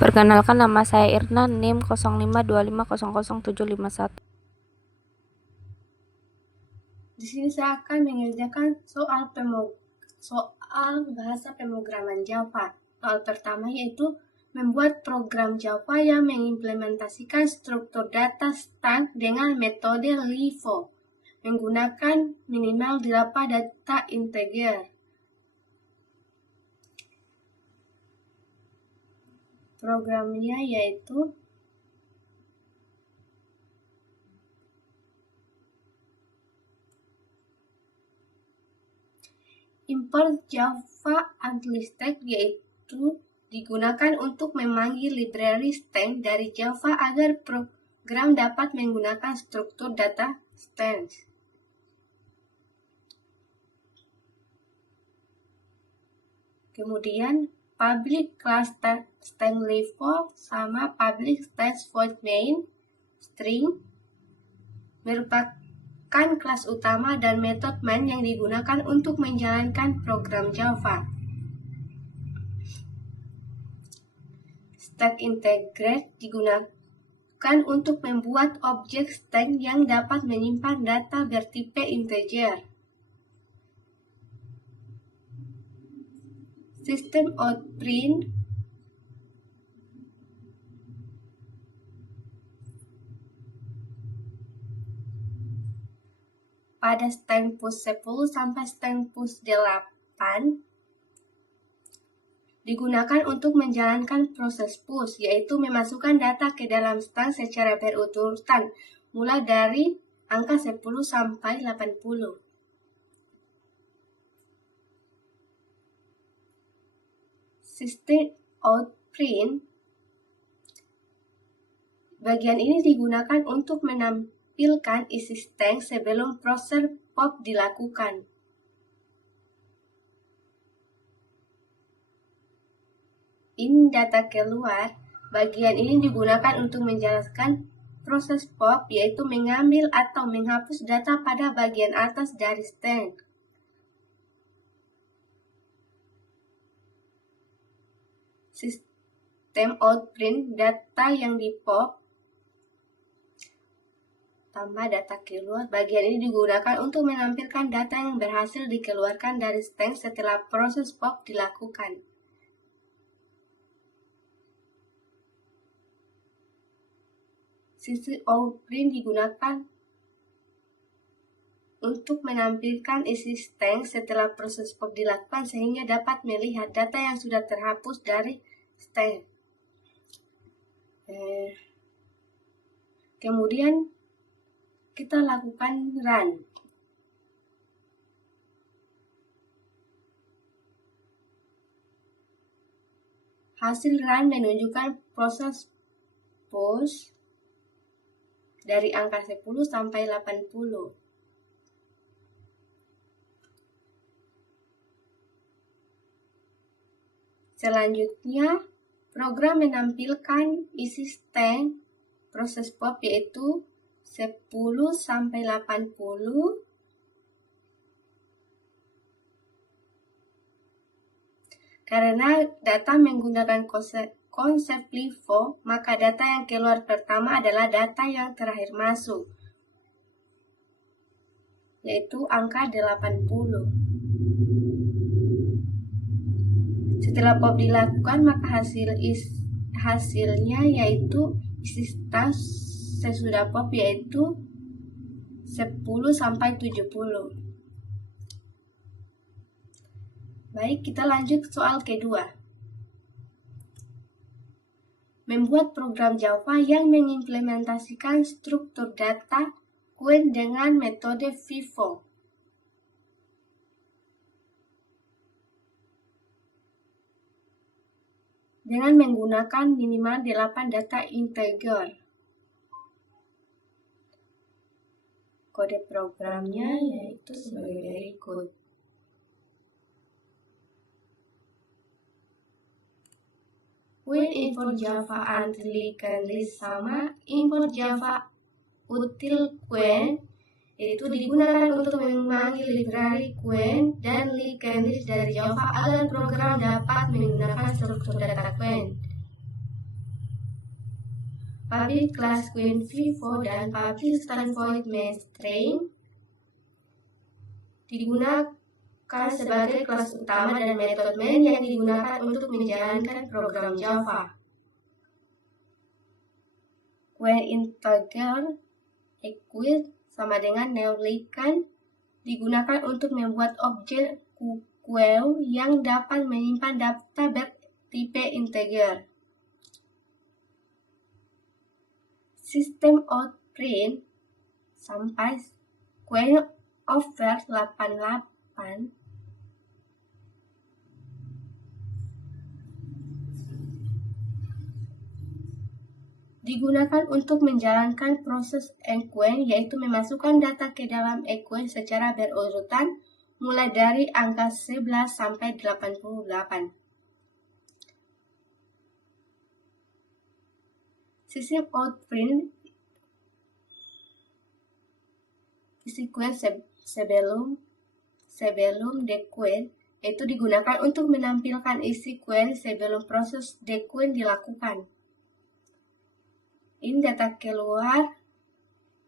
Perkenalkan, nama saya Irna, NIM 0525000751. Di sini saya akan mengerjakan soal bahasa pemrograman Java. Soal pertama yaitu membuat program Java yang mengimplementasikan struktur data string dengan metode LIFO menggunakan minimal 8 data integer. Programnya yaitu import Java Unlisted, yaitu digunakan untuk memanggil library string dari Java agar program dapat menggunakan struktur data strings. Kemudian public class string LIFO sama public stash void main string merupakan kelas utama dan metode main yang digunakan untuk menjalankan program Java. Stack integrate digunakan untuk membuat objek string yang dapat menyimpan data bertipe integer. System out print pada string push 10 sampai string push 8 digunakan untuk menjalankan proses push, yaitu memasukkan data ke dalam string secara berurutan, mulai dari angka 10 sampai 80. System out print bagian ini digunakan untuk menampilkan isi string sebelum proses pop dilakukan. In data keluar, bagian ini digunakan untuk menjelaskan proses pop, yaitu mengambil atau menghapus data pada bagian atas dari string. System out print data yang di pop tambah data keluar. Bagian ini digunakan untuk menampilkan data yang berhasil dikeluarkan dari string setelah proses pop dilakukan. System out print digunakan untuk menampilkan isi string setelah proses pop dilakukan sehingga dapat melihat data yang sudah terhapus dari string. Kemudian kita lakukan run. Hasil run menunjukkan proses push dari angka 10 sampai 80. Selanjutnya, program menampilkan isi string proses pop yaitu 10 sampai 80. Karena data menggunakan konsep LIFO, maka data yang keluar pertama adalah data yang terakhir masuk, yaitu angka 80. Setelah pop dilakukan, maka hasilnya yaitu isi string sesudah pop yaitu 10 sampai 70. Baik, kita lanjut soal kedua. Membuat program Java yang mengimplementasikan struktur data queue dengan metode FIFO. Dengan menggunakan minimal 8 data integer. Kode programnya yaitu sebagai berikut. Queue import Java until list sama import Java util queue itu digunakan untuk memanggil library queue dan likenlist dari Java agar program dapat menggunakan struktur data queue. public class Queen FIFO dan public standpoint main string digunakan sebagai kelas utama dan metode main yang digunakan untuk menjalankan program Java. Queen integer equal sama dengan neulican digunakan untuk membuat objek queue yang dapat menyimpan data bertipe integer. Sistem out print sampai queue over 88 digunakan untuk menjalankan proses enqueue, yaitu memasukkan data ke dalam enqueue secara berurutan mulai dari angka 11 sampai 88. Sistem outprint isi queue sebelum dequeue itu digunakan untuk menampilkan isi query sebelum proses dequeue dilakukan. Ini data keluar,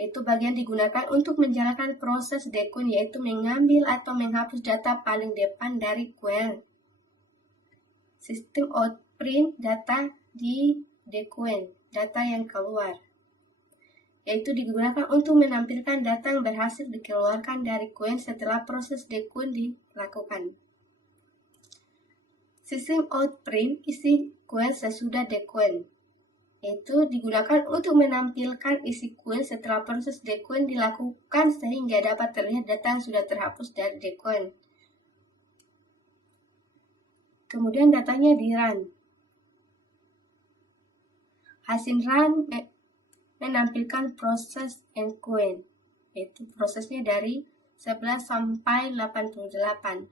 yaitu bagian digunakan untuk menjalankan proses dequeue, yaitu mengambil atau menghapus data paling depan dari query. Sistem outprint data di dequeue, data yang keluar, yaitu digunakan untuk menampilkan data yang berhasil dikeluarkan dari queue setelah proses dequeue dilakukan. Sistem outprint isi queue sesudah dequeue, yaitu digunakan untuk menampilkan isi queue setelah proses dequeue dilakukan sehingga dapat terlihat data yang sudah terhapus dari dequeue. Kemudian datanya di run. Hasil run menampilkan proses enqueue, yaitu prosesnya dari 11 sampai 88.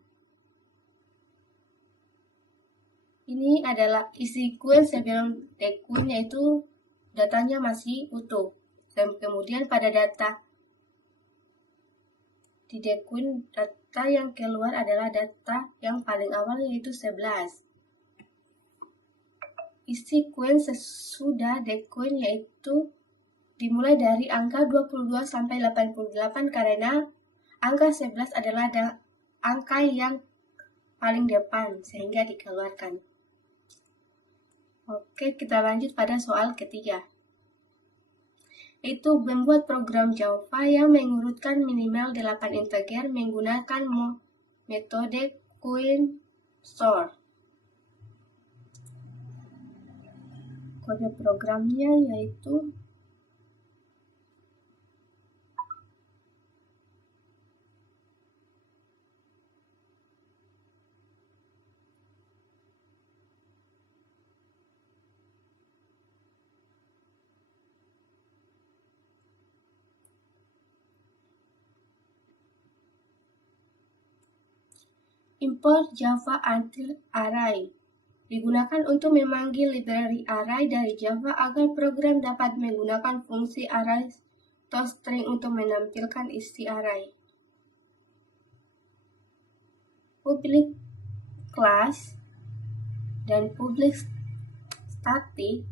Ini adalah isi queue sebelum dequeue, yaitu datanya masih utuh. Dan kemudian pada data di dequeue, data yang keluar adalah data yang paling awal, yaitu 11. Isi queue sesudah dequeue yaitu dimulai dari angka 22 sampai 88 karena angka 11 adalah angka yang paling depan sehingga dikeluarkan. Oke, kita lanjut pada soal ketiga. Itu membuat program Java yang mengurutkan minimal 8 integer menggunakan metode queen_sort. Kode programnya yaitu import Java until array. Digunakan untuk memanggil library array dari Java agar program dapat menggunakan fungsi array toString untuk menampilkan isi array. Public class dan public static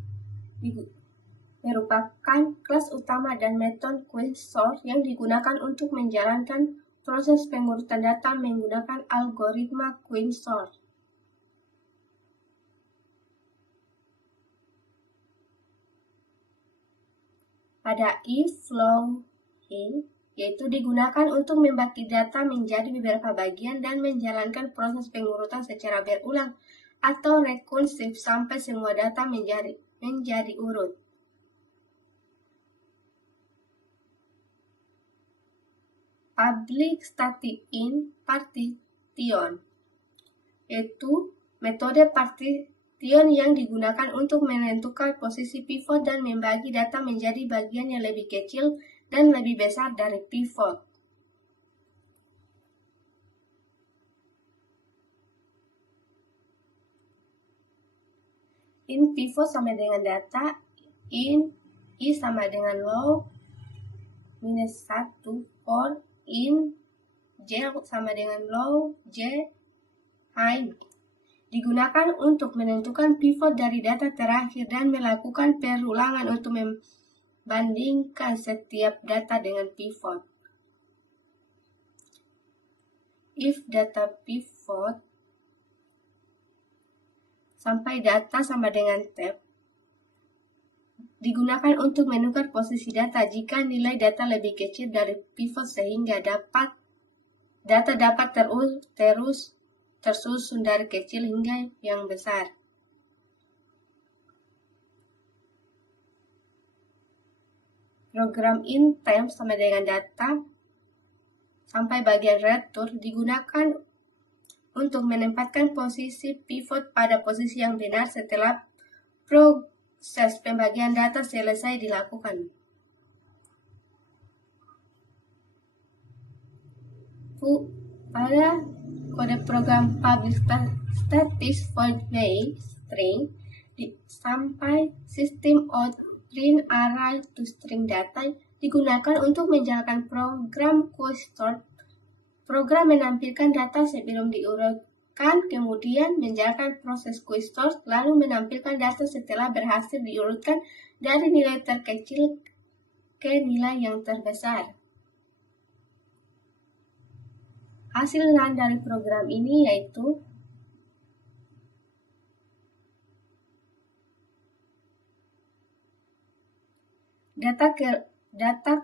merupakan kelas utama dan metode queen_sort yang digunakan untuk menjalankan proses pengurutan data menggunakan algoritma queen_sort. Pada if flow in, yaitu digunakan untuk membagi data menjadi beberapa bagian dan menjalankan proses pengurutan secara berulang atau rekursif sampai semua data menjadi urut. Public static in partition, yaitu metode partition yang digunakan untuk menentukan posisi pivot dan membagi data menjadi bagian yang lebih kecil dan lebih besar dari pivot. In pivot sama dengan data, in I sama dengan low minus 1 for in J sama dengan low J high. digunakan untuk menentukan pivot dari data terakhir dan melakukan perulangan untuk membandingkan setiap data dengan pivot. If data pivot sampai data sama dengan tab, digunakan untuk menukar posisi data jika nilai data lebih kecil dari pivot sehingga data dapat terus tersusun dari kecil hingga yang besar. Program in-time sama dengan data sampai bagian return digunakan untuk menempatkan posisi pivot pada posisi yang benar setelah proses pembagian data selesai dilakukan. Pada kode program public static void main string sampai system out print array to string data digunakan untuk menjalankan program queue-sort. Program menampilkan data sebelum diurutkan, kemudian menjalankan proses queue-sort, lalu menampilkan data setelah berhasil diurutkan dari nilai terkecil ke nilai yang terbesar. Hasil run dari program ini yaitu data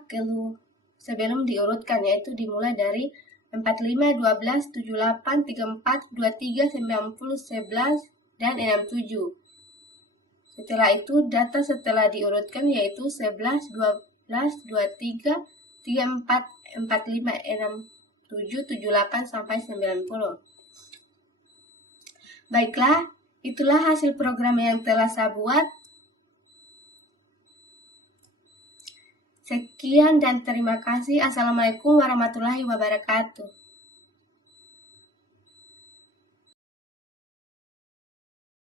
sebelum diurutkan, yaitu dimulai dari 45, 12, 78, 34, 23, 90, 11, dan 67. Setelah itu, data setelah diurutkan yaitu 11, 12, 23, 34, 45, 67, 78, sampai 90. Baiklah, itulah hasil program yang telah saya buat. Sekian dan terima kasih. Assalamualaikum warahmatullahi wabarakatuh.